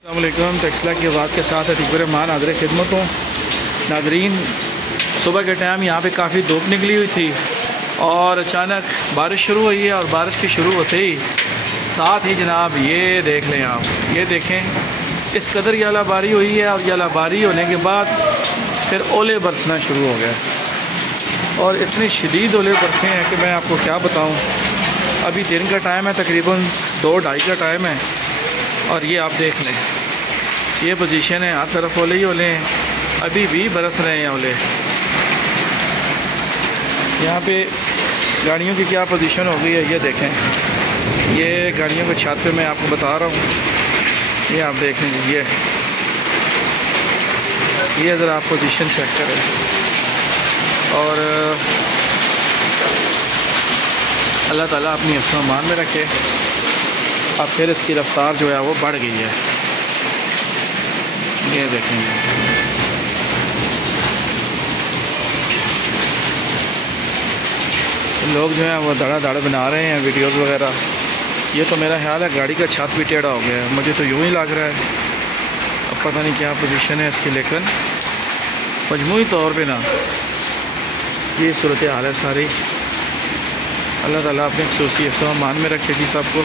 अस्सलामुअलैकुम। टेक्सला की आवाज़ के साथ अतीक रहमान हाज़िर खिदमत हूँ। नाज़रीन, सुबह के टाइम यहाँ पे काफ़ी धूप निकली हुई थी और अचानक बारिश शुरू हुई है और बारिश के शुरू होते ही साथ ही जनाब ये देख लें आप, ये देखें इस कदर यालाबारी हुई है और यालाबारी होने के बाद फिर ओले बरसना शुरू हो गया और इतने शदीद ओले बरसे हैं कि मैं आपको क्या बताऊँ। अभी दिन का टाइम है, तकरीबन 2-2:30 का टाइम है और ये आप देख लें, ये पोजीशन है, हर तरफ ओले ही ओले हैं, अभी भी बरस रहे हैं ओले। यहाँ पे गाड़ियों की क्या पोजीशन हो गई है ये देखें, ये गाड़ियों के छत पे मैं आपको बता रहा हूँ, ये आप देख लीजिए, ये ज़रा आप पोजीशन चेक करें। और अल्लाह ताला अपनी हिफ्ज़-ओ-अमान में रखे। अब फिर इसकी रफ़्तार जो है वो बढ़ गई है, ये देखेंगे। लोग जो हैं वो धड़ाधड़ बना रहे हैं वीडियोस वगैरह। ये तो मेरा ख्याल है गाड़ी का छत भी टेढ़ा हो गया है, मुझे तो यूँ ही लग रहा है। अब पता नहीं क्या पोजीशन है इसकी, लेकिन मजमूई तौर पे ना ये सूरत हाल है सारी। अल्लाह ताला अपने ख़ुसूसी हिफ्ज़-ओ-अमान में रखे जी सबको।